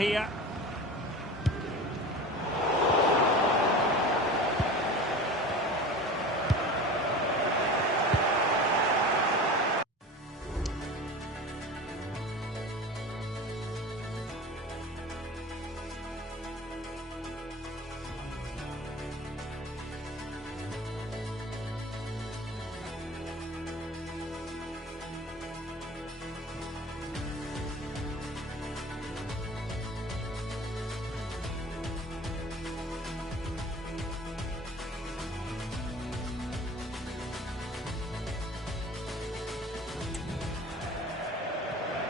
here.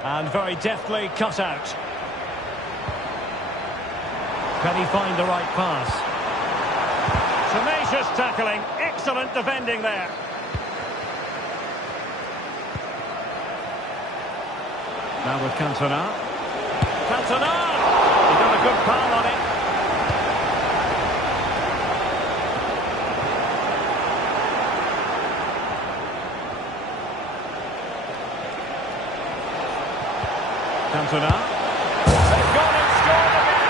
And very deftly cut out. Can he find the right pass? Tenacious tackling, excellent defending there. Now with Cantona. Cantona! He got a good palm on it. Cantona. They've gone and scored again.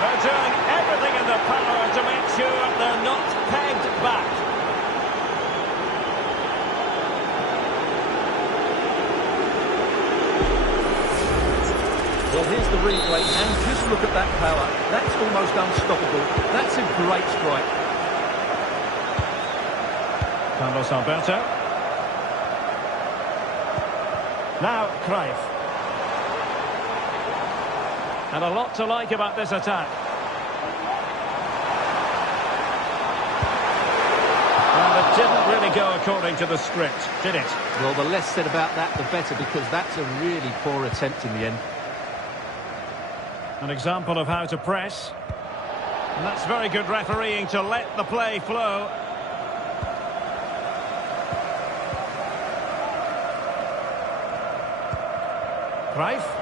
They're doing everything in their power to make sure they're not pegged back. Well, here's the replay, and just look at that power. That's almost unstoppable. That's a great strike. Carlos Alberto. Now Cruyff. And a lot to like about this attack. Well, it didn't really go according to the script, did it? Well, the less said about that, the better, because that's a really poor attempt in the end. An example of how to press. And that's very good refereeing to let the play flow. Cruyff.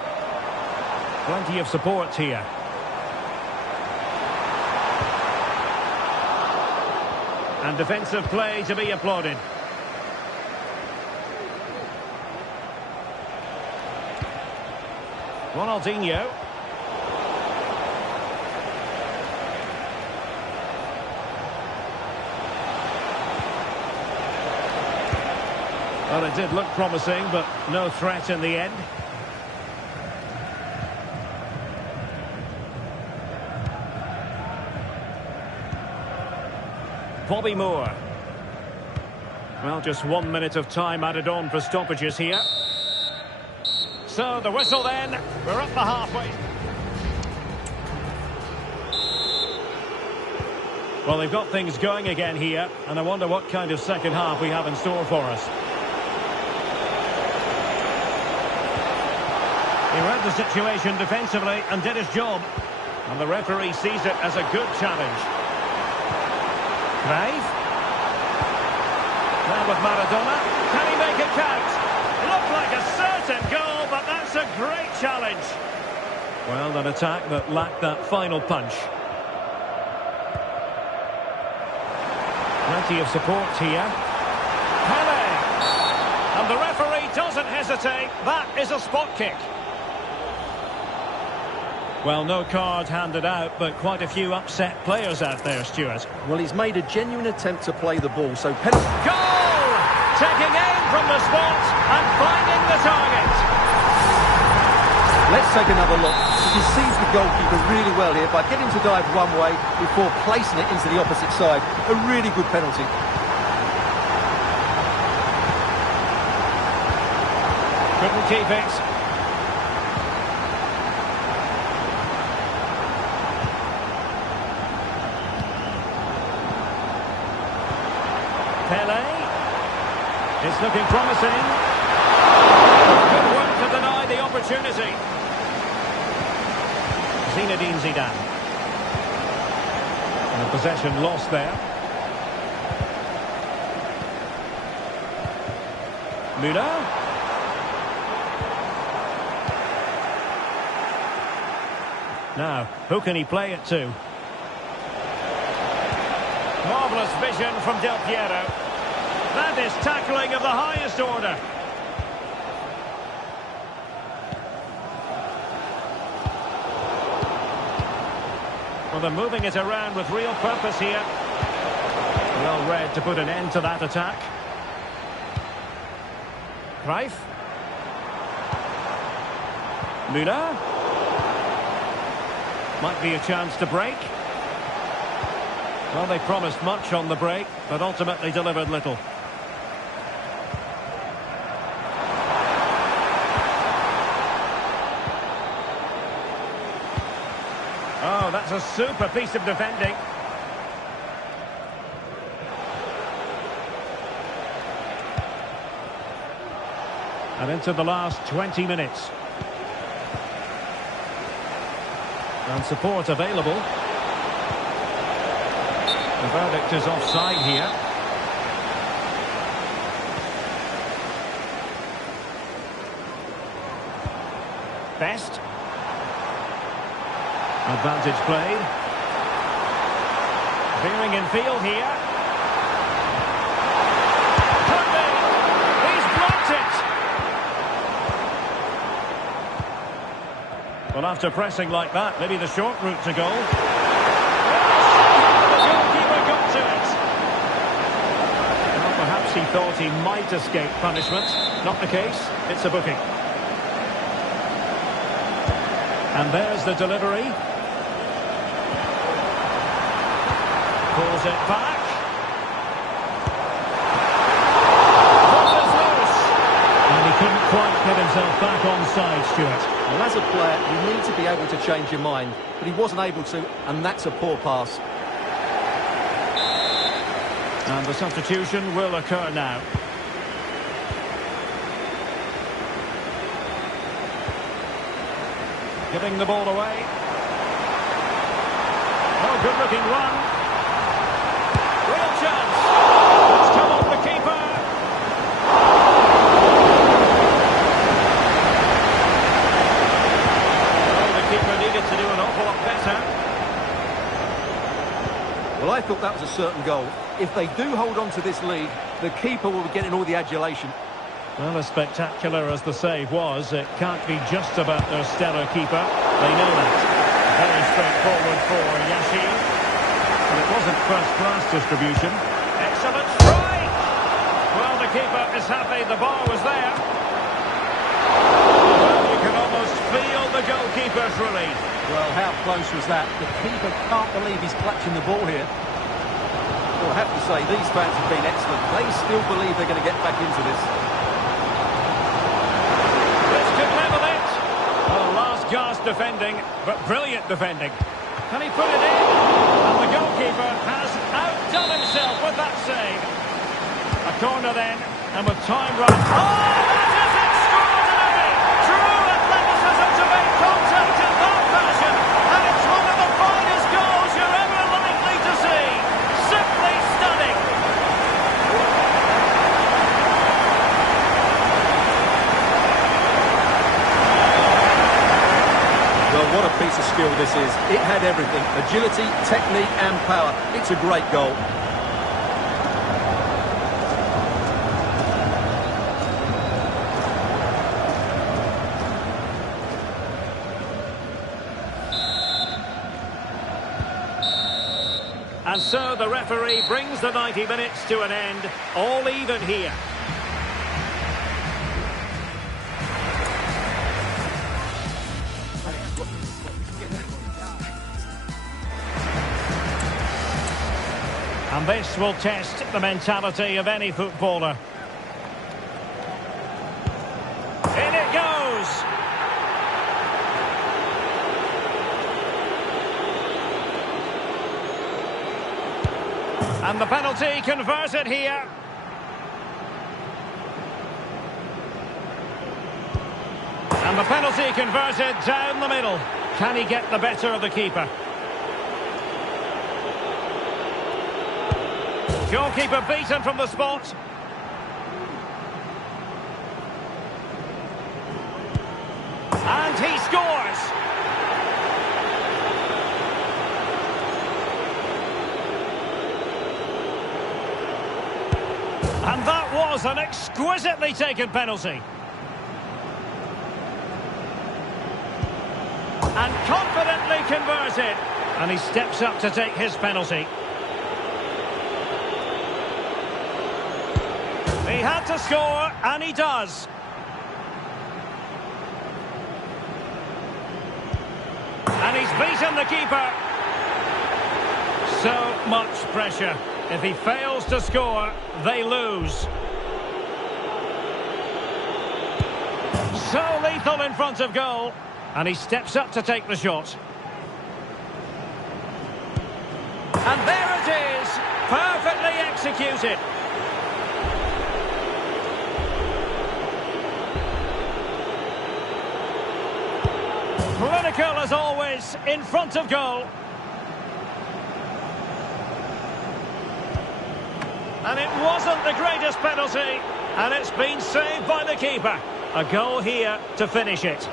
Plenty of support here. And defensive play to be applauded. Ronaldinho. Well, it did look promising, but no threat in the end. Bobby Moore. Well, just 1 minute of time added on for stoppages here. So the whistle then. We're up the halfway. Well, they've got things going again here, and I wonder what kind of second half we have in store for us. He read the situation defensively and did his job. And the referee sees it as a good challenge. Cruyff. Now with Maradona. Can he make it count? Looked like a certain goal, but that's a great challenge. Well, an attack that lacked that final punch. Plenty of support here. Pele. And the referee doesn't hesitate. That is a spot kick. Well, no card handed out, but quite a few upset players out there, Stuart. Well, he's made a genuine attempt to play the ball, so penalty. Goal! Taking aim from the spot and finding the target. Let's take another look. He sees the goalkeeper really well here by getting to dive one way before placing it into the opposite side. A really good penalty. Couldn't keep it. Pele. It's looking promising. Good work to deny the opportunity. Zinedine Zidane. And the possession lost there. Müller. Now, who can he play it to? Marvellous vision from Del Piero. That is tackling of the highest order. Well, they're moving it around with real purpose here. Well read to put an end to that attack. Cruyff. Müller. Might be a chance to break. Well, they promised much on the break, but ultimately delivered little. Oh, that's a super piece of defending. And into the last 20 minutes. And support available. The verdict is offside here. Best. Advantage played. Veering in field here. Could be. He's blocked it. Well, after pressing like that, maybe the short route to goal. The goalkeeper got to it. Well, perhaps he thought he might escape punishment. Not the case. It's a booking. And there's the delivery. Pulls it back. Ball is loose. And he couldn't quite get himself back onside, Stuart. Well, as a player, you need to be able to change your mind, but he wasn't able to, and that's a poor pass. And the substitution will occur now. Giving the ball away. Oh, good-looking run. Real chance. It's come off the keeper. Oh, the keeper needed to do an awful lot better. Well, I thought that was a certain goal. If they do hold on to this lead, the keeper will be getting all the adulation. Well, as spectacular as the save was, it can't be just about their stellar keeper. They know that. Very straightforward for Yashin. And it wasn't first-class distribution. Excellent strike! Well, the keeper is happy the ball was there. Well, you can almost feel the goalkeeper's relief. Well, how close was that? The keeper can't believe he's clutching the ball here. Well, I have to say, these fans have been excellent. They still believe they're going to get back into this. Gasp defending, but brilliant defending. Can he put it in? And the goalkeeper has outdone himself with that save. A corner then, and with time run. Oh, that is extraordinary! True athleticism to make contact in that fashion, and it's one of the finest goals you're ever likely to see. Simply stunning. Well, what a piece of skill this is. It had everything. Agility, technique and power. It's a great goal. And so the referee brings the 90 minutes to an end. All even here. And this will test the mentality of any footballer. In it goes! And the penalty converted here. And the penalty converted down the middle. Can he get the better of the keeper? Goalkeeper beaten from the spot. And he scores! And that was an exquisitely taken penalty. And confidently converted. And he steps up to take his penalty. He had to score, and he does. And he's beaten the keeper. So much pressure. If he fails to score, they lose. So lethal in front of goal. And he steps up to take the shot. And there it is. Perfectly executed. Clinical as always, in front of goal. And it wasn't the greatest penalty, and it's been saved by the keeper. A goal here to finish it.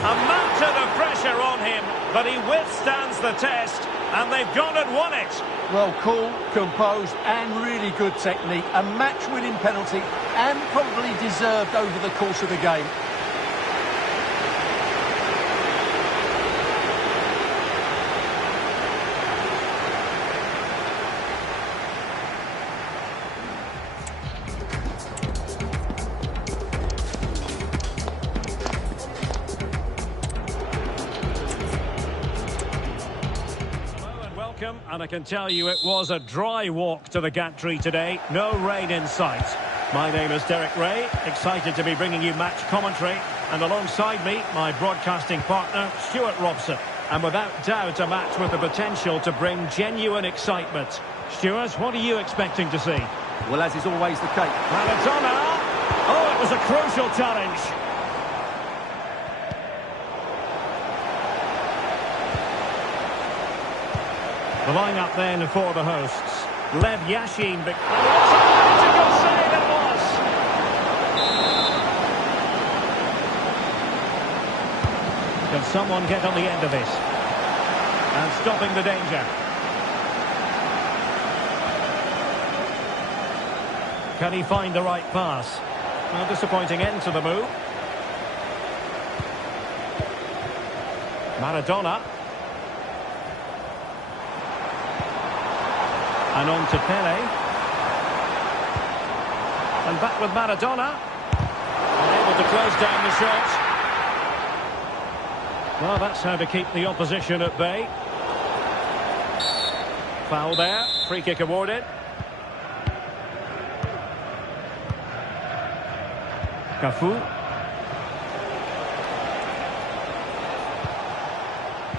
A mountain of pressure on him, but he withstands the test, and they've gone and won it. Well, cool, composed, and really good technique. A match-winning penalty, and probably deserved over the course of the game. And I can tell you it was a dry walk to the gantry today. No rain in sight. My name is Derek Ray, excited to be bringing you match commentary. And alongside me, my broadcasting partner, Stuart Robson. And without doubt, a match with the potential to bring genuine excitement. Stuart, what are you expecting to see? Well, as is always the case. Maradona! Oh, it was a crucial challenge. The line-up then for the hosts. Lev Yashin. What a magical save it was! Can someone get on the end of this? And stopping the danger. Can he find the right pass? A disappointing end to the move. Maradona. And on to Pele. And back with Maradona. Unable to close down the shot. Well, that's how to keep the opposition at bay. Foul there. Free kick awarded. Cafu.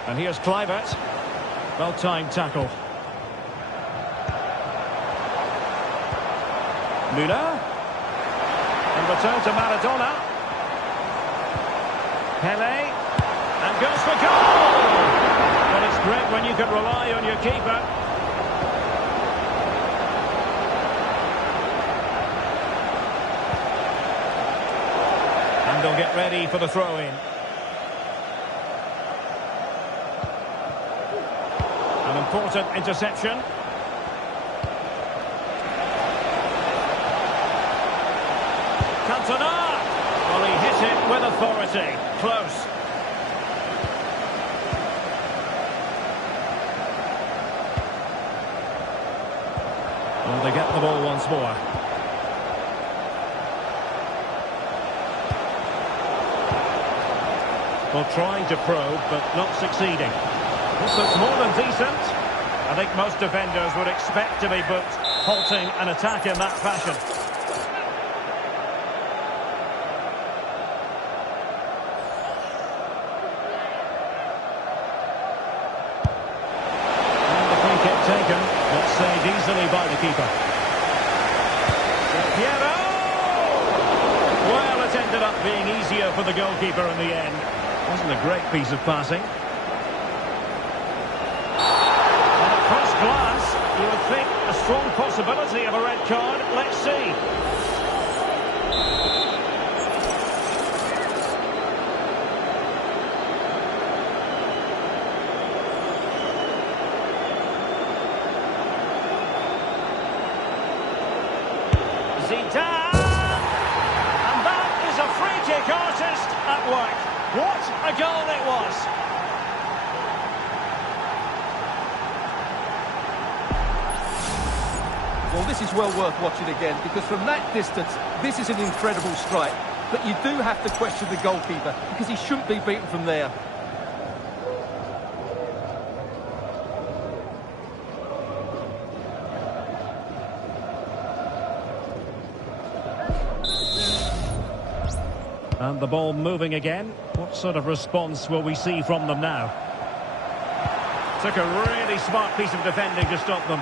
And here's Kluivert. Well-timed tackle. Müller. And return to Maradona. Pele. And goes for goal! Well, it's great when you can rely on your keeper. And they'll get ready for the throw-in. An important interception. Cantona! Well, he hit it with authority. Close. Well, they get the ball once more. Well, trying to probe, but not succeeding. This looks more than decent. I think most defenders would expect to be booked, halting an attack in that fashion. Taken, but saved easily by the keeper. Piero! Well, it ended up being easier for the goalkeeper in the end. Wasn't a great piece of passing. And at first glance, you would think a strong possibility of a red card. Let's see. Zidane! work. What a goal it was. Well, this is well worth watching again, because from that distance, this is an incredible strike. But you do have to question the goalkeeper, because he shouldn't be beaten from there. And the ball moving again. What sort of response will we see from them now? Took a really smart piece of defending to stop them.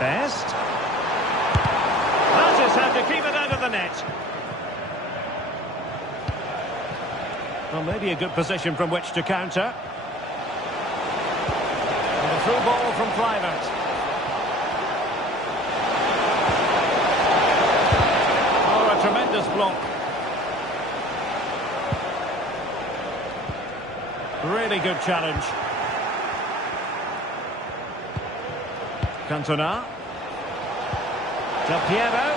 Best. That is how to keep it out of the net. Well, maybe a good position from which to counter. And a through ball from Kluivert. Tremendous block. Really good challenge. Cantona. Del Piero.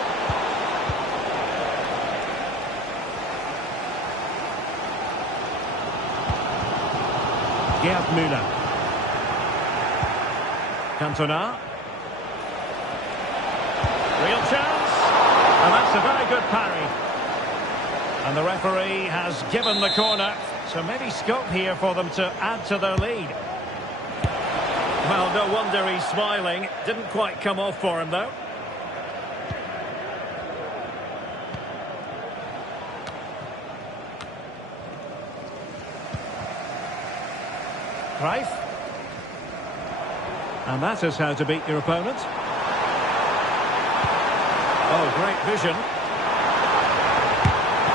Gerd Müller. Cantona. Real chance. And that's a very good parry. And the referee has given the corner. So maybe scope here for them to add to their lead. Well, no wonder he's smiling. Didn't quite come off for him, though. Cruyff. And that is how to beat your opponent. Oh, great vision.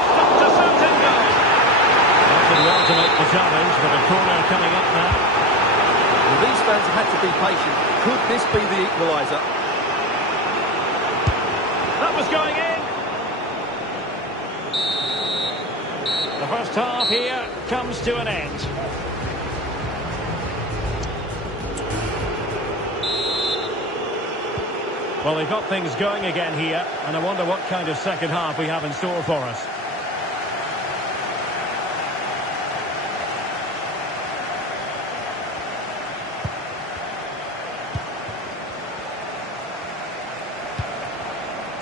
Stopped a certain goal. Did well to make the challenge, but a corner coming up now. Well, these fans have had to be patient. Could this be the equaliser? That was going in. The first half here comes to an end. Well, they've got things going again here, and I wonder what kind of second half we have in store for us.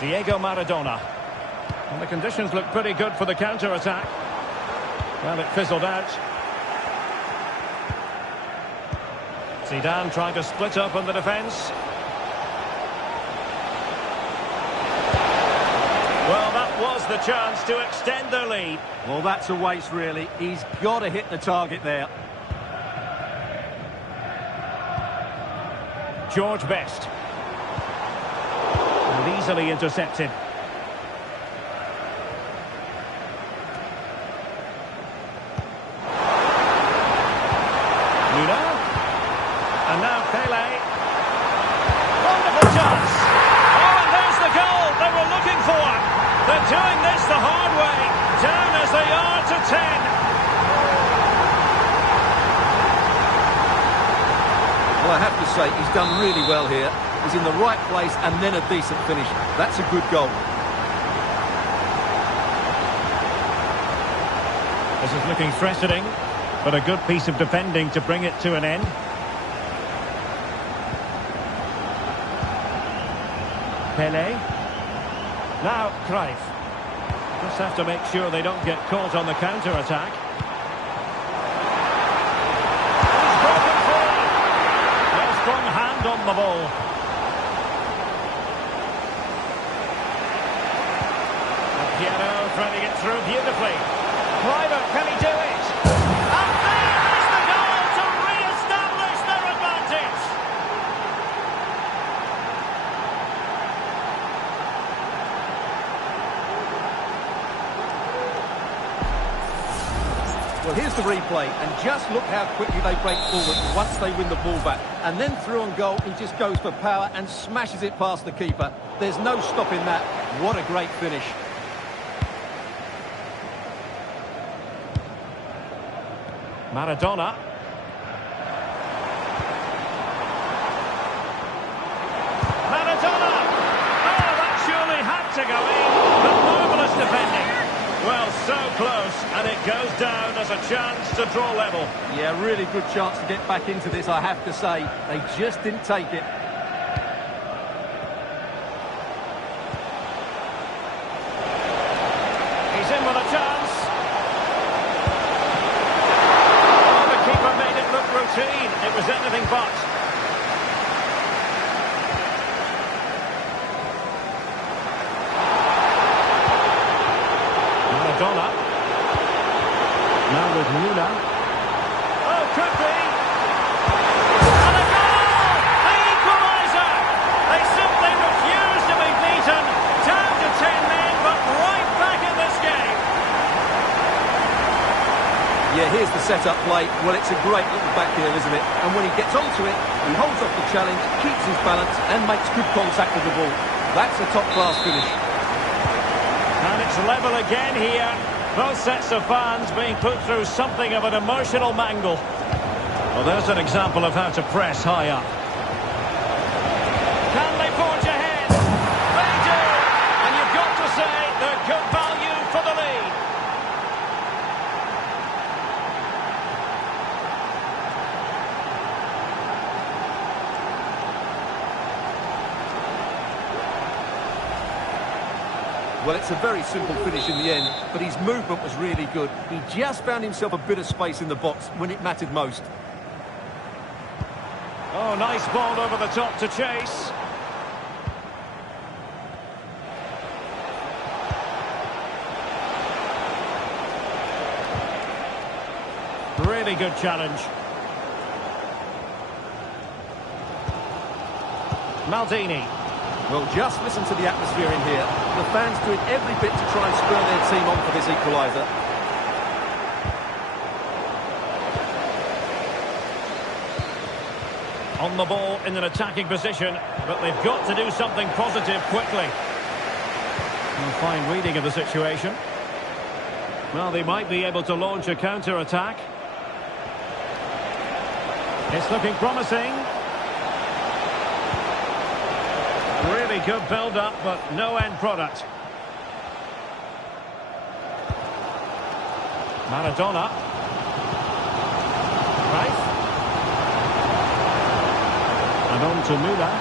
Diego Maradona. And the conditions look pretty good for the counter-attack. Well, it fizzled out. Zidane trying to split up on the defence. Well, that was the chance to extend their lead. Well, that's a waste, really. He's got to hit the target there. George Best. And easily intercepted. Müller. And now Pele. Wonderful chance. Oh, and there's the goal they were looking for. They're doing this the hard way. Down as they are to 10. Well, I have to say, he's done really well here. He's in the right place and then a decent finish. That's a good goal. This is looking threatening, but a good piece of defending to bring it to an end. Pele. Now Cruyff. Just have to make sure they don't get caught on the counter-attack. He's broken forward. A strong hand on the ball. And Piero trying to get through beautifully. Kluivert, can he do it? And there is the goal to re-establish their advantage. Well, here's the replay, and just look how quickly they break forward once they win the ball back. And then through on goal, he just goes for power and smashes it past the keeper. There's no stopping that. What a great finish. Maradona. Maradona! Oh, that surely had to And it goes down as a chance to draw level. Yeah, really good chance to get back into this, I have to say. They just didn't take it. He's in with a chance. Oh, the keeper made it look routine. It was anything but. Maradona. Now with Müller. Oh, could be. And a goal! The equaliser! They simply refuse to be beaten. Down to 10 men, but right back in this game. Yeah, here's the set-up play. Well, it's a great little back heel, isn't it? And when he gets onto it, he holds off the challenge, keeps his balance, and makes good contact with the ball. That's a top-class finish. And it's level again here. Both sets of fans being put through something of an emotional mangle. Well, there's an example of how to press high up. Can they forge ahead? They do! And you've got to say they're good value for the lead. Well, it's a very simple finish in the end, but his movement was really good. He just found himself a bit of space in the box when it mattered most. Oh, nice ball over the top to chase. Really good challenge. Maldini. Well, just listen to the atmosphere in here. The fans doing every bit to try and spur their team on for this equaliser. On the ball in an attacking position, but they've got to do something positive quickly. A fine reading of the situation. Well, they might be able to launch a counter-attack. It's looking promising. Really good build-up, but no end product. Maradona. Right. And on to Müller.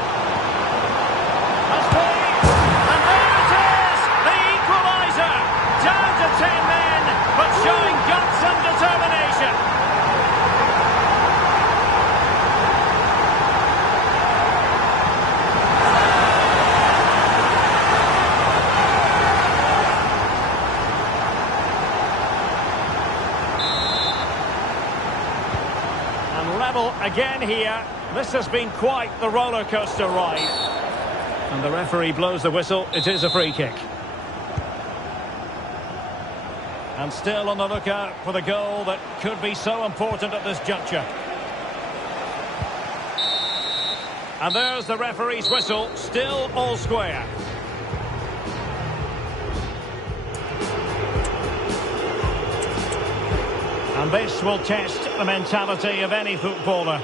That's played! And there it is! The equaliser! Down to 10 men, but showing guts and determination. Again here, this has been quite the roller coaster ride. And the referee blows the whistle. It is a free kick. And still on the lookout for the goal that could be so important at this juncture. And there's the referee's whistle, still all square. And this will test the mentality of any footballer.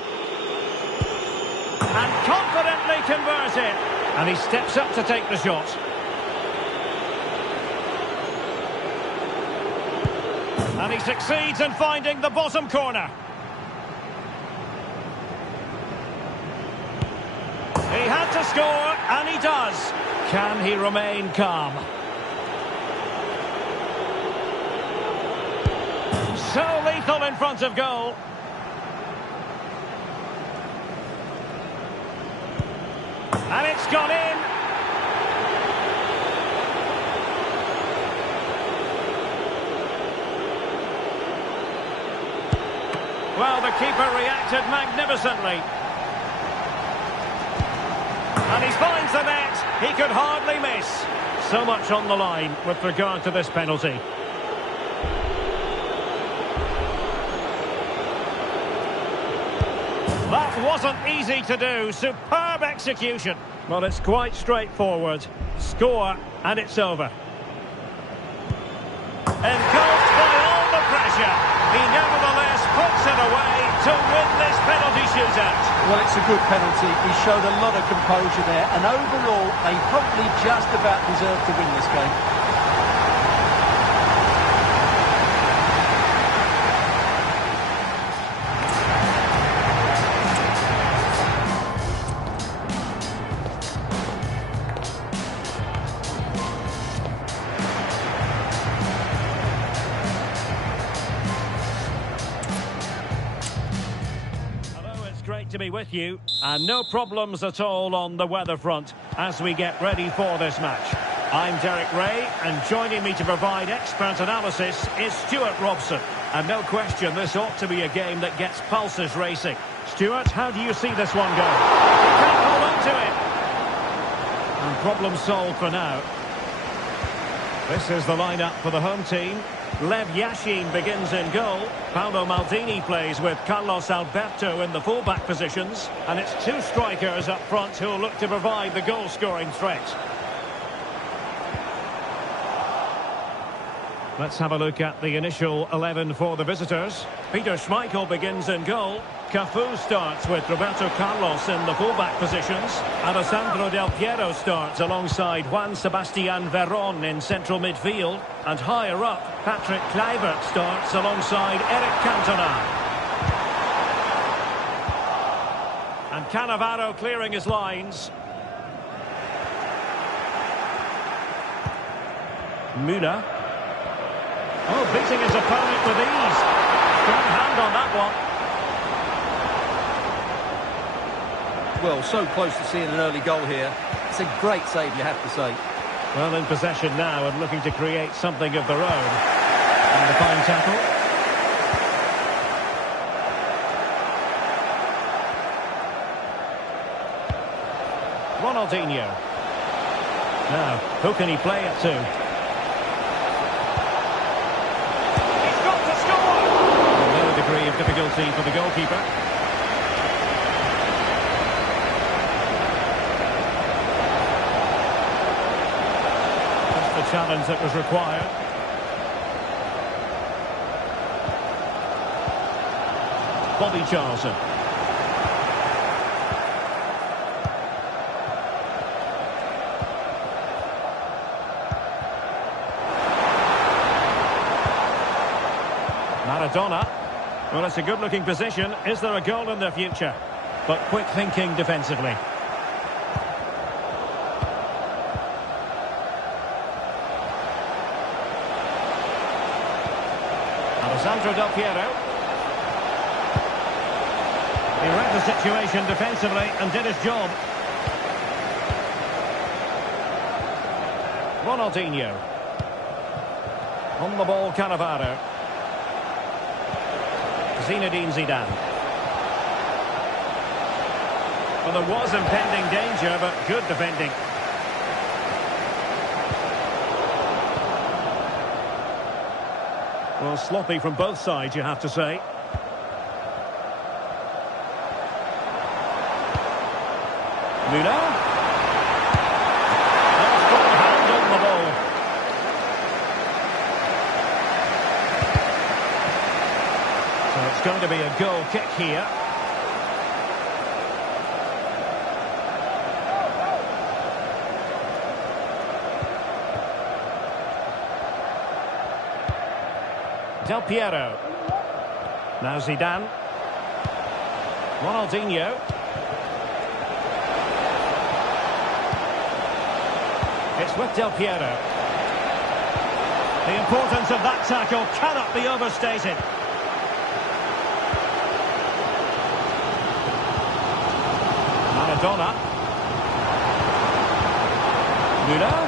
And confidently converted. And he steps up to take the shot. And he succeeds in finding the bottom corner. He had to score, and he does. Can he remain calm? So lethal in front of goal. And it's gone in. Well, the keeper reacted magnificently. And he finds the net. He could hardly miss. So much on the line with regard to this penalty. That wasn't easy to do. Superb execution. Well, it's quite straightforward. Score, and it's over. Engulfed by all the pressure, he nevertheless puts it away to win this penalty shootout. Well, it's a good penalty. He showed a lot of composure there, and overall, they probably just about deserved to win this game. to be with you, and no problems at all on the weather front as we get ready for this match. I'm Derek Ray, and joining me to provide expert analysis is Stuart Robson. And no question, this ought to be a game that gets pulses racing. Stuart, how do you see this one go? He can't hold on to it. And problem solved for now. This is the lineup for the home team. Lev Yashin begins in goal. Paolo Maldini plays with Carlos Alberto in the full-back positions. And it's two strikers up front who will look to provide the goal-scoring threat. Let's have a look at the initial 11 for the visitors. Peter Schmeichel begins in goal. Cafu starts with Roberto Carlos in the full-back positions. Alessandro Del Piero starts alongside Juan Sebastian Veron in central midfield. And higher up, Patrick Kluivert starts alongside Eric Cantona. And Cannavaro clearing his lines. Müller. Oh, beating his opponent with ease. Strong hand on that one. Well, so close to seeing an early goal here. It's a great save, you have to say. Well, in possession now and looking to create something of their own. And the fine tackle. Ronaldinho. Now, who can he play it to? Degree of difficulty for the goalkeeper. Just the challenge that was required. Bobby Charlton. Maradona. Well, it's a good-looking position. Is there a goal in the future? But quick thinking defensively. Alessandro Del Piero. He read the situation defensively and did his job. Ronaldinho. On the ball, Cannavaro. Zinedine Zidane. Well, there was impending danger, but good defending. Well, sloppy from both sides, you have to say. Müller. Strong hand on the ball. It's going to be a goal kick here. Del Piero. Now Zidane. Ronaldinho. It's with Del Piero. The importance of that tackle cannot be overstated. Maradona. Müller.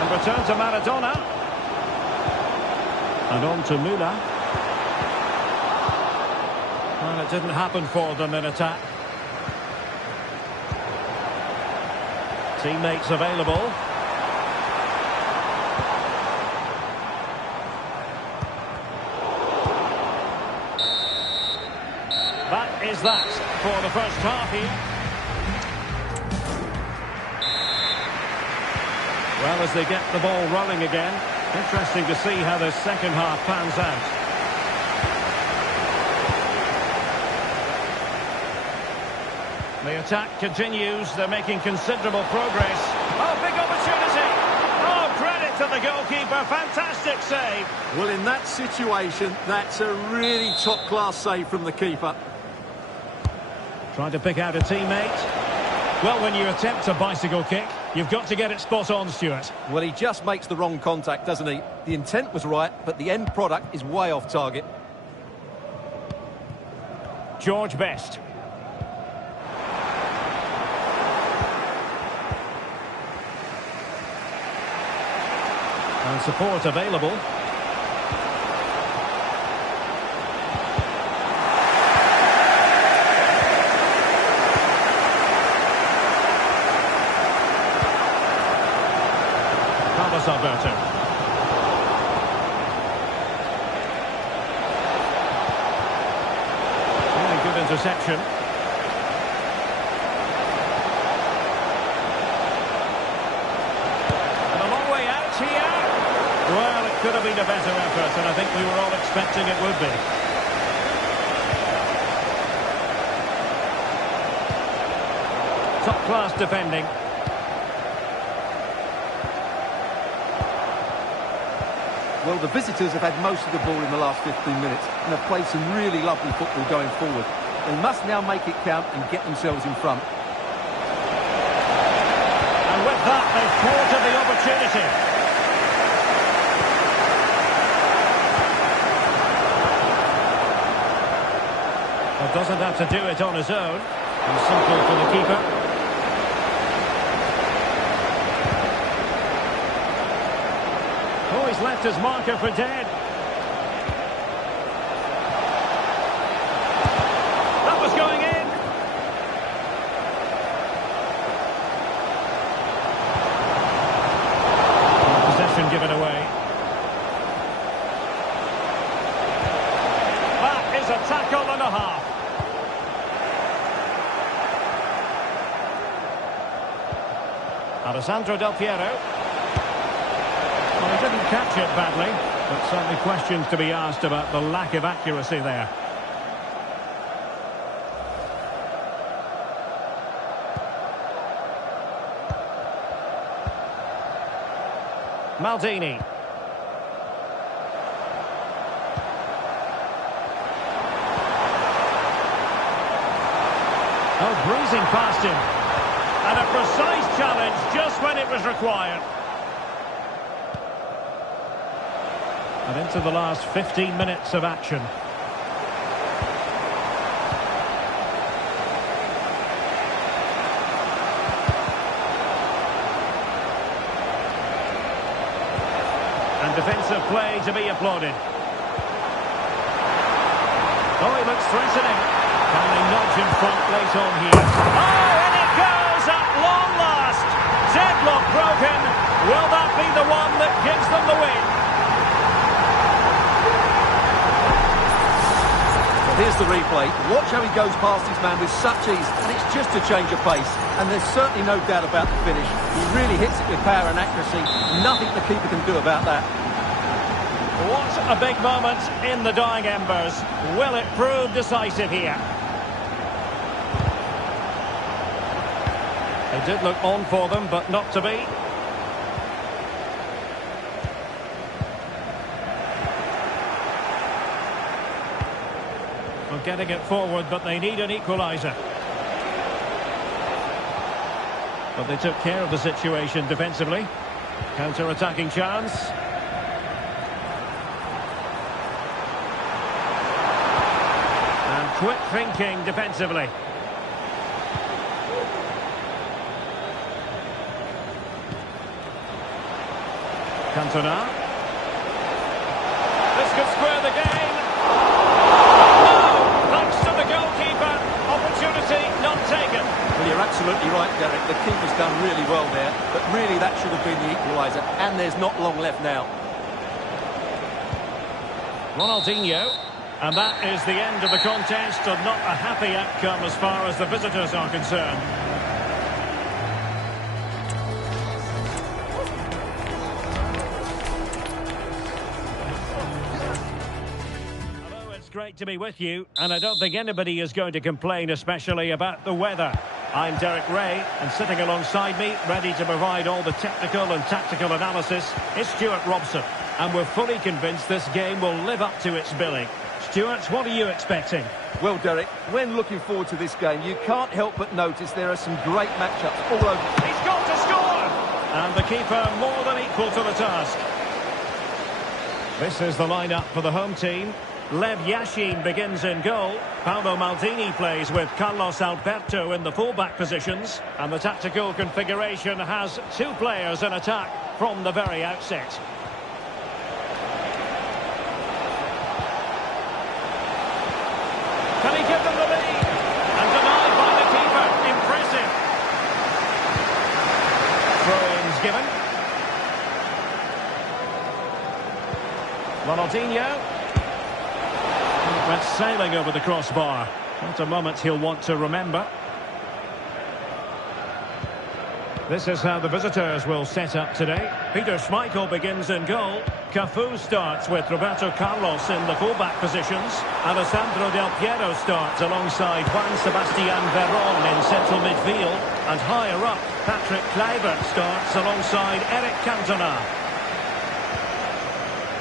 And return to Maradona. And on to Müller. Well, it didn't happen for them in attack. Teammates available. That is that for the first half here. Well, as they get the ball rolling again, interesting to see how the second half pans out. The attack continues. They're making considerable progress. Oh, big opportunity. Oh, credit to the goalkeeper. Fantastic save. Well, in that situation, that's a really top-class save from the keeper. Trying to pick out a teammate. Well, when you attempt a bicycle kick, you've got to get it spot on, Stuart. Well, he just makes the wrong contact, doesn't he? The intent was right, but the end product is way off target. George Best. And support available. Carlos Alberto. Really good interception. And a long way out here. Well, it could have been a better effort, and I think we were all expecting it would be. Top-class defending. Well, the visitors have had most of the ball in the last 15 minutes and have played some really lovely football going forward. They must now make it count and get themselves in front. And with that, they've thwarted the opportunity. Well, doesn't have to do it on his own. And simple for the keeper. Oh, he's left his marker for dead. That was going in. Possession given away. That is a tackle and a half. Alessandro Del Piero. Well, he didn't catch it badly, but certainly questions to be asked about the lack of accuracy there. Maldini. Oh, breezing past him. And a precise challenge just when it was required. And into the last 15 minutes of action. And defensive play to be applauded. Oh, he looks threatening. Can they nudge in front late on here? Oh, and it goes at long last. Deadlock broken. Will that be the one that gives them the win? Here's the replay. Watch how he goes past his man with such ease, and it's just a change of pace. And there's certainly no doubt about the finish. He really hits it with power and accuracy. Nothing the keeper can do about that. What a big moment in the dying embers. Will it prove decisive here? They did look on for them, but not to be. Well, getting it forward, but they need an equaliser. But they took care of the situation defensively. Counter-attacking chance. And quick thinking defensively. Cantona. This could square the game. No! Thanks to the goalkeeper. Opportunity not taken. Well, you're absolutely right, Derek. The keeper's done really well there, but really that should have been the equaliser, and there's not long left now. Ronaldinho. And that is the end of the contest, and not a happy outcome as far as the visitors are concerned. Great to be with you, and I don't think anybody is going to complain, especially about the weather. I'm Derek Ray, and sitting alongside me, ready to provide all the technical and tactical analysis, is Stuart Robson. And we're fully convinced this game will live up to its billing. Stuart, what are you expecting? Well, Derek, when looking forward to this game, you can't help but notice there are some great matchups all over. He's got to score! And the keeper more than equal to the task. This is the lineup for the home team. Lev Yashin begins in goal. Paolo Maldini plays with Carlos Alberto in the full-back positions. And the tactical configuration has two players in attack from the very outset. Can he give them the lead? And denied by the keeper. Impressive. Throw-ins given. Ronaldinho. Went sailing over the crossbar. Not a moment he'll want to remember. This is how the visitors will set up today. Peter Schmeichel begins in goal. Cafu starts with Roberto Carlos in the fullback positions. Alessandro Del Piero starts alongside Juan Sebastian Veron in central midfield. And higher up, Patrick Kluivert starts alongside Eric Cantona.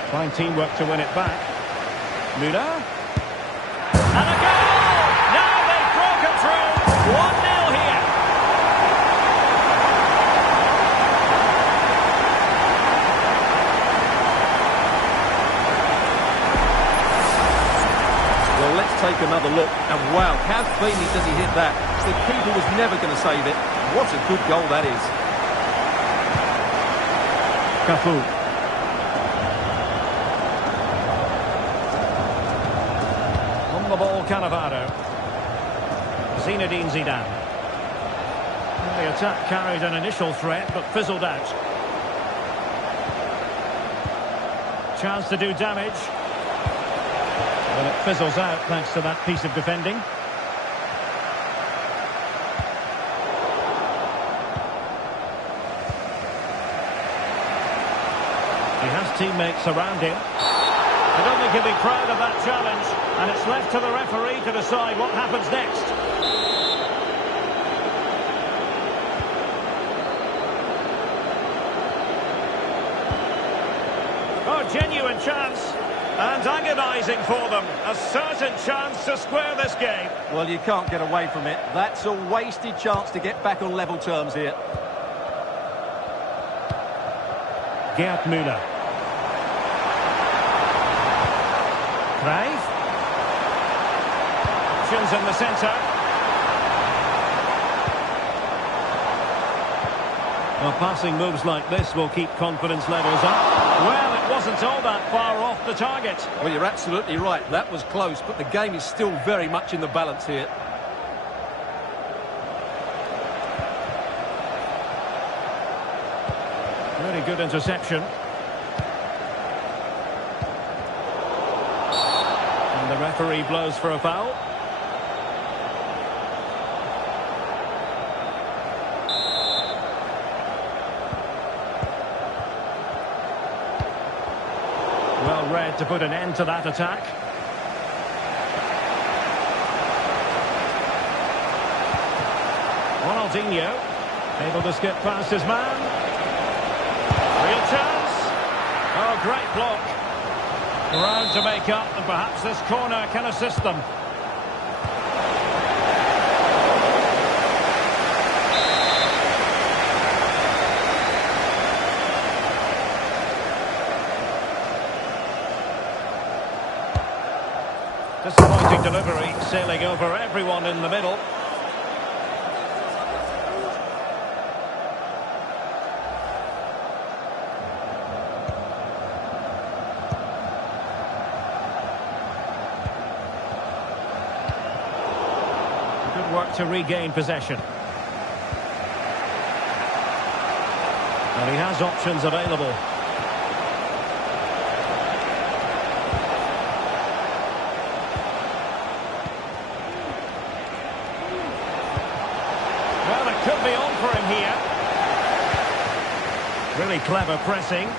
Fine teamwork to win it back. Müller. And a goal! Now they've broken through. 1-0 here. Well, let's take another look. And wow, how cleanly does he hit that? The keeper was never going to save it. What a good goal that is. Cafu. The ball, Cannavaro. Zinedine Zidane. The attack carried an initial threat, but fizzled out. Chance to do damage. But it fizzles out thanks to that piece of defending. He has teammates around him. I don't think he'll be proud of that challenge, and it's left to the referee to decide what happens next. Oh, genuine chance, and agonising for them. A certain chance to square this game. Well, you can't get away from it. That's a wasted chance to get back on level terms here. Gerd Müller. Craig. Options in the centre. Well, passing moves like this will keep confidence levels up. Well, it wasn't all that far off the target. Well, you're absolutely right. That was close, but the game is still very much in the balance here. Really good interception. The referee blows for a foul. Well read to put an end to that attack. Ronaldinho able to skip past his man. Real chance. Oh, great block. Ground to make up, and perhaps this corner can assist them. Disappointing delivery, sailing over everyone in the middle. Work to regain possession. And he has options available. Well, it could be on for him here. Really clever pressing.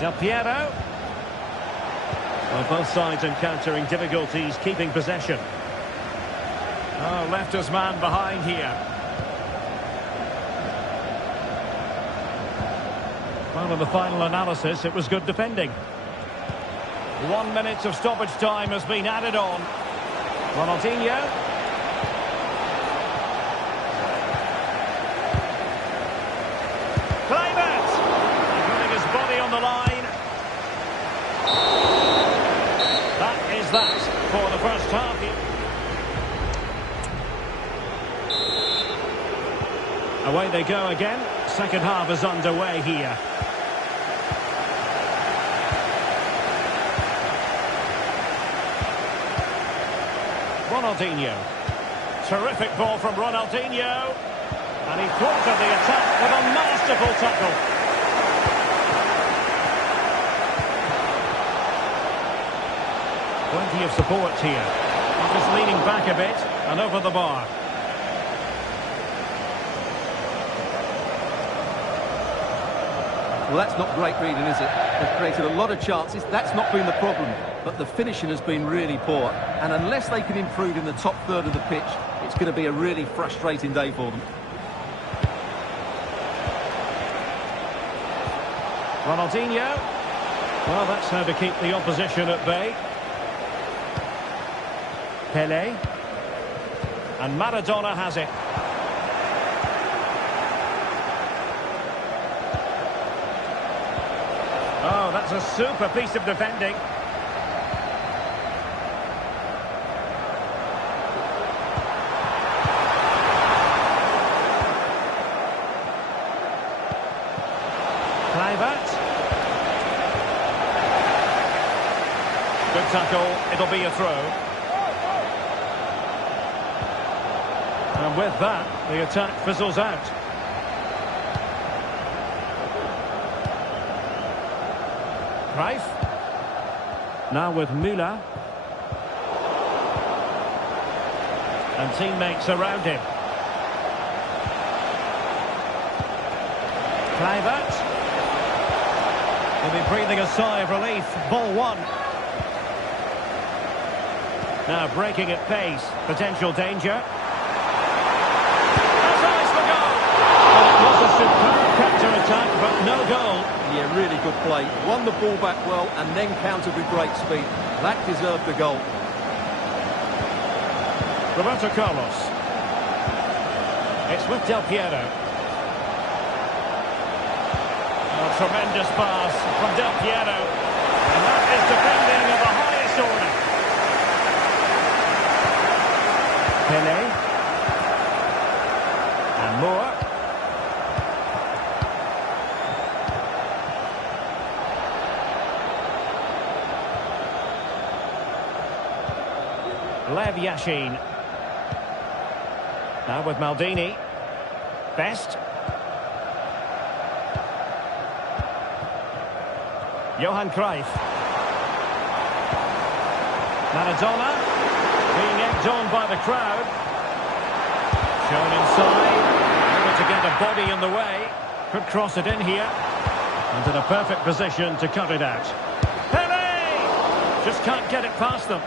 Del Piero. Well, both sides encountering difficulties keeping possession. Oh, left his man behind here. Well, in the final analysis, it was good defending. 1 minute of stoppage time has been added on. Ronaldinho. Kluivert. Putting his body on the line. first half. Away they go again. Second half is underway here. Ronaldinho. Terrific ball from Ronaldinho. And he thwarted the attack with a masterful tackle. Plenty of support here. He's just leaning back a bit and over the bar. Well, that's not great reading, is it? They've created a lot of chances. That's not been the problem. But the finishing has been really poor. And unless they can improve in the top third of the pitch, it's going to be a really frustrating day for them. Ronaldinho. Well, that's how to keep the opposition at bay. Pelé. And Maradona has it. Oh, that's a super piece of defending. Kluivert. Good tackle, it'll be a throw. And with that, the attack fizzles out. Cruyff. Now with Müller. And teammates around him. Kluivert. He'll be breathing a sigh of relief. Ball one. Now breaking at pace. Potential danger. That's eyes for goal. Well, it was a superb counter-attack, but no goal. Yeah, really good play. Won the ball back well and then countered with great speed. That deserved the goal. Roberto Carlos. It's with Del Piero. A tremendous pass from Del Piero. And that is defending of the highest order. Pelé. And Moore. Lev Yashin. Now with Maldini. Best. Johan Cruyff. Maradona. Being egged on by the crowd. Shown inside. Able to get a body in the way. Could cross it in here. And in a perfect position to cut it out. Pelé! Just can't get it past them.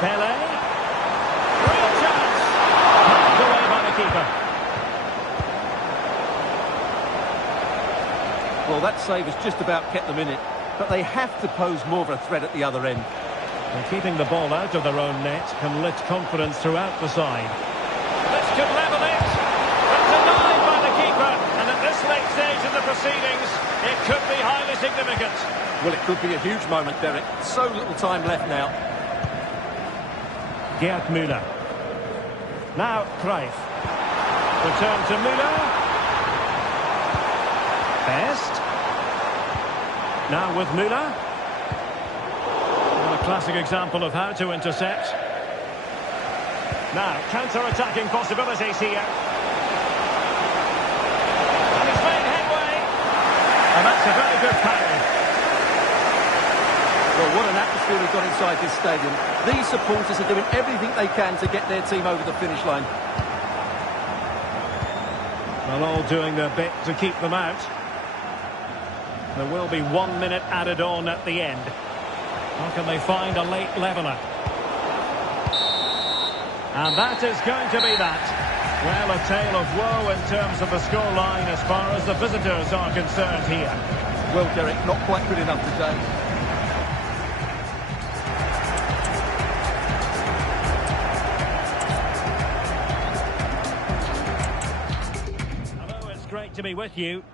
Pelé. Real chance. Knocked away by the keeper. Well, that save has just about kept them in it. But they have to pose more of a threat at the other end. And keeping the ball out of their own net can lift confidence throughout the side. This could level it. But denied by the keeper. And at this late stage of the proceedings, it could be highly significant. Well, it could be a huge moment, Derek. So little time left now. Gerd Müller. Now Cruyff. Return to Müller. Best. Now with Müller. A classic example of how to intercept. Now, counter-attacking possibilities here. And he's made headway. And that's a very good parry. Well, what an atmosphere we've got inside this stadium. These supporters are doing everything they can to get their team over the finish line. Well, all doing their bit to keep them out. There will be 1 minute added on at the end. How can they find a late leveller? And that is going to be that. Well, a tale of woe in terms of the scoreline as far as the visitors are concerned here. Well, Derek, not quite good enough today. Hello, it's great to be with you.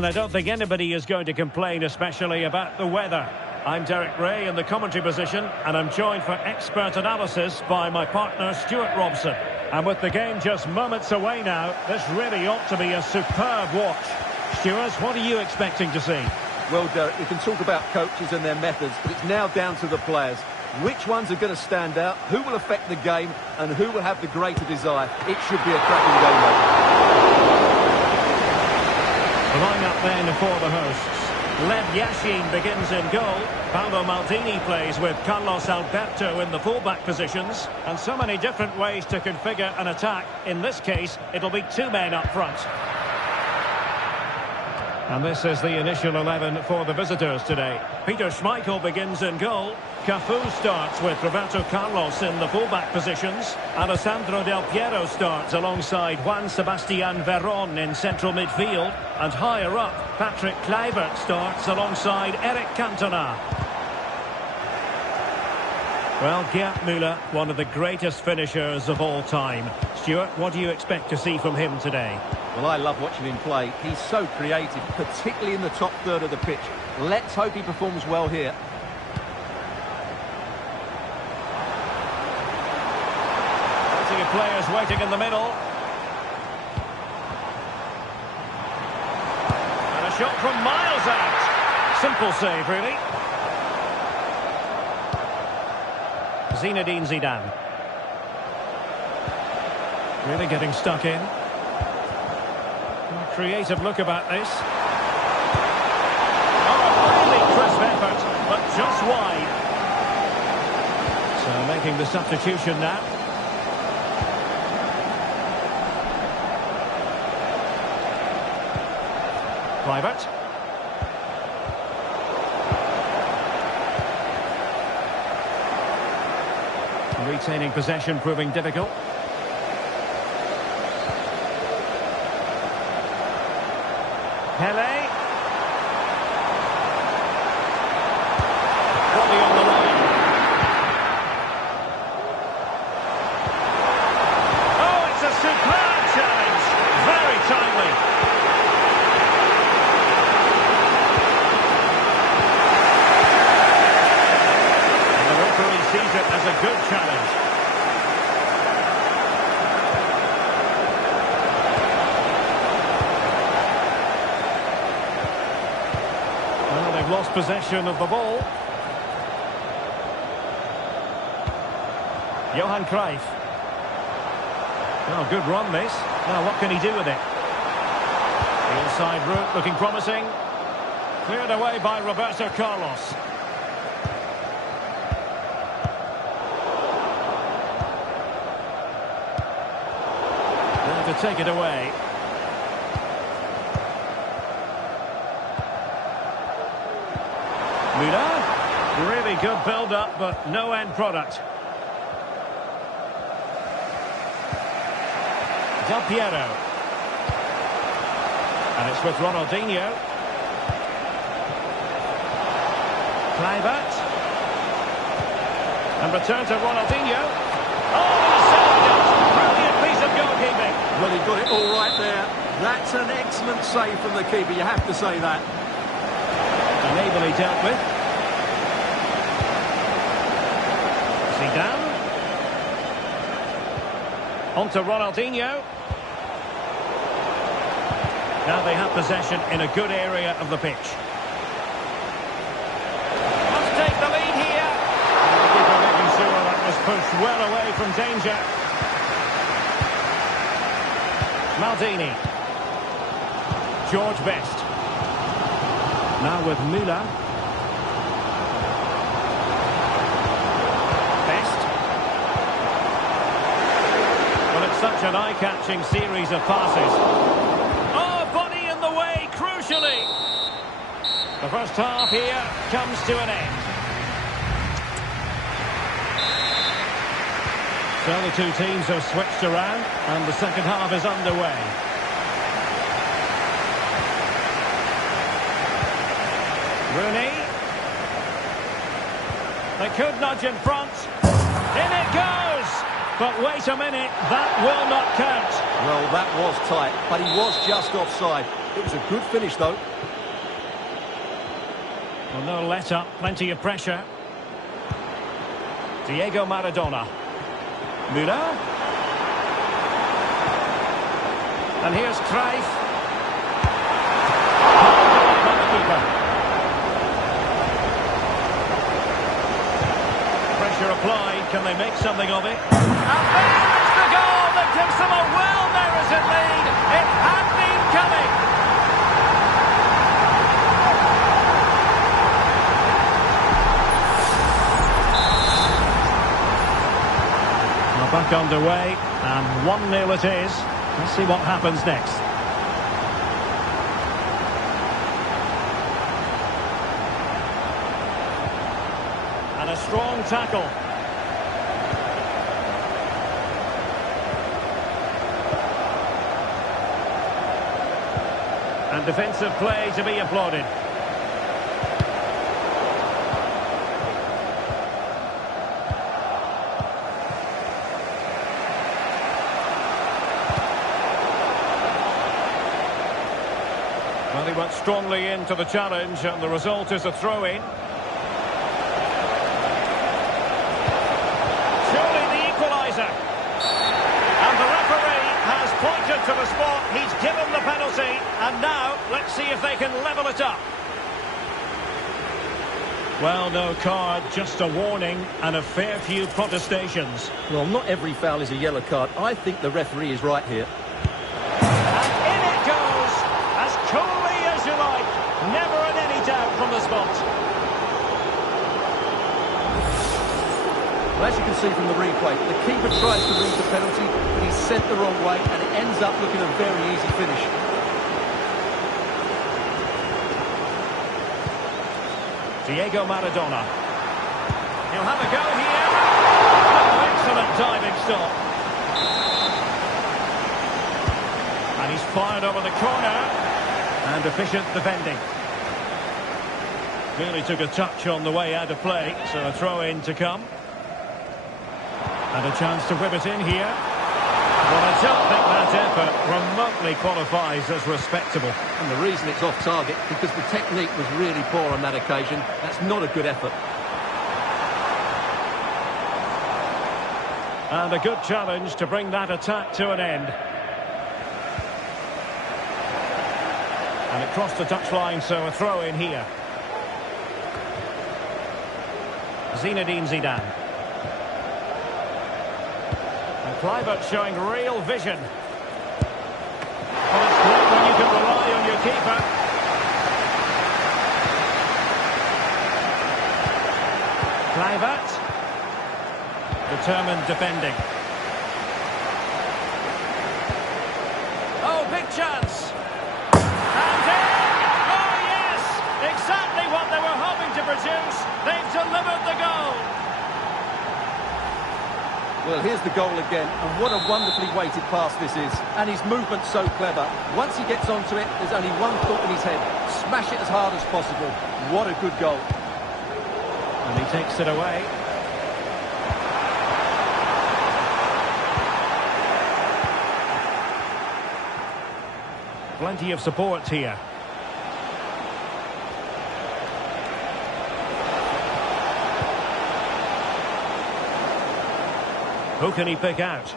And I don't think anybody is going to complain, especially about the weather. I'm Derek Ray in the commentary position, and I'm joined for expert analysis by my partner, Stuart Robson. And with the game just moments away now, this really ought to be a superb watch. Stuart, what are you expecting to see? Well, Derek, we can talk about coaches and their methods, but it's now down to the players. Which ones are going to stand out, who will affect the game, and who will have the greater desire? It should be a cracking game, mate. The line-up then for the hosts. Lev Yashin begins in goal. Paolo Maldini plays with Carlos Alberto in the full-back positions. And so many different ways to configure an attack. In this case, it'll be two men up front. And this is the initial 11 for the visitors today. Peter Schmeichel begins in goal. Cafu starts with Roberto Carlos in the full-back positions. Alessandro Del Piero starts alongside Juan Sebastian Veron in central midfield. And higher up, Patrick Kluivert starts alongside Eric Cantona. Well, Gerd Müller, one of the greatest finishers of all time. Stuart, what do you expect to see from him today? Well, I love watching him play. He's so creative, particularly in the top third of the pitch. Let's hope he performs well here. Plenty of players waiting in the middle. And a shot from miles out. Simple save, really. Zinedine Zidane. Really getting stuck in. Creative look about this. Oh, a really crisp effort, but just wide. So making the substitution now. Kluivert. Retaining possession proving difficult. Pele. Body on the line. Oh, it's a superb challenge. Very timely. And the referee sees it as a good challenge. Lost possession of the ball. Johan Cruyff. Oh, good run this. Now what can he do with it? The inside route looking promising. Cleared away by Roberto Carlos. There to take it away. Müller, really good build-up, but no end product. Del Piero. And it's with Ronaldinho. Kluivert. And return to Ronaldinho. Oh, he saved it! Brilliant piece of goalkeeping. Well, he got it all right there. That's an excellent save from the keeper, you have to say that. And ably dealt with. Zidane. On to Ronaldinho. Now they have possession in a good area of the pitch. Must take the lead here. And the keeper making sure that was pushed well away from danger. Maldini. George Best. Now with Müller. Best. Well, it's such an eye-catching series of passes. Oh, body in the way, crucially. The first half here comes to an end. So the two teams have switched around, and the second half is underway. Rooney. They could nudge in front. In it goes! But wait a minute, that will not count. Well, that was tight, but he was just offside. It was a good finish, though. Well, no let-up, plenty of pressure. Diego Maradona. Müller. And here's Cruyff. By the keeper. Pressure applied. Can they make something of it? And there's the goal that gives them a well-merited lead. It had been coming. We're back underway, and 1-0 it is. Let's see what happens next. And a strong tackle. And defensive play to be applauded. Well, he went strongly into the challenge, and the result is a throw-in. Surely the equaliser. And the referee has pointed to the spot. He's given the penalty. And now, let's see if they can level it up. Well, no card, just a warning and a fair few protestations. Well, not every foul is a yellow card. I think the referee is right here. And in it goes, as coolly as you like. Never in any doubt from the spot. Well, as you can see from the replay, the keeper tries to read the penalty, but he's sent the wrong way, and it ends up looking a very easy finish. Diego Maradona. He'll have a go here. Oh, excellent diving stop. And he's fired over the corner. And efficient defending. Really took a touch on the way out of play, so a throw-in to come. And a chance to whip it in here. Well, I don't think that effort remotely qualifies as respectable. And the reason it's off target, because the technique was really poor on that occasion. That's not a good effort. And a good challenge to bring that attack to an end. And it crossed the touchline, so a throw in here. Zinedine Zidane. And Kluivert showing real vision. Well, it's great when you can rely on your keeper. Kluivert. Determined defending. Oh, big chance. And in! Oh, yes! Exactly what they were hoping to produce. They've delivered the goal. Well, here's the goal again, and what a wonderfully weighted pass this is. And his movement's so clever. Once he gets onto it, there's only one thought in his head. Smash it as hard as possible. What a good goal. And he takes it away. Plenty of support here. Who can he pick out?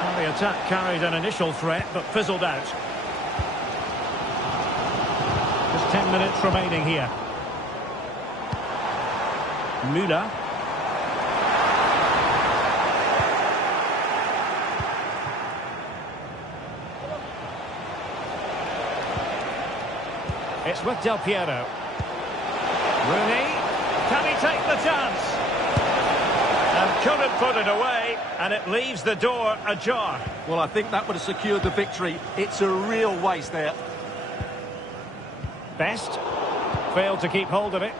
Well, the attack carried an initial threat, but fizzled out. Just 10 minutes remaining here. Müller. It's with Del Piero. Rooney, can he take the chance? And couldn't put it away, and it leaves the door ajar. Well, I think that would have secured the victory. It's a real waste there. Best. Failed to keep hold of it.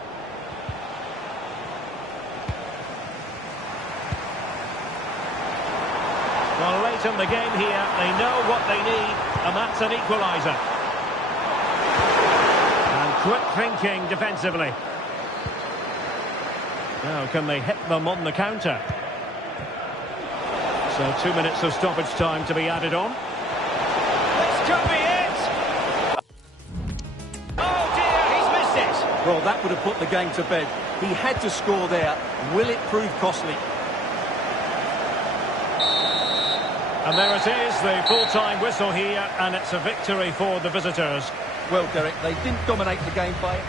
Well, late in the game here, they know what they need, and that's an equaliser. And quick thinking defensively. Now, can they hit them on the counter? So 2 minutes of stoppage time to be added on. This could be it! Oh dear, he's missed it! Well, that would have put the game to bed. He had to score there. Will it prove costly? And there it is, the full-time whistle here, and it's a victory for the visitors. Well, Derek, they didn't dominate the game by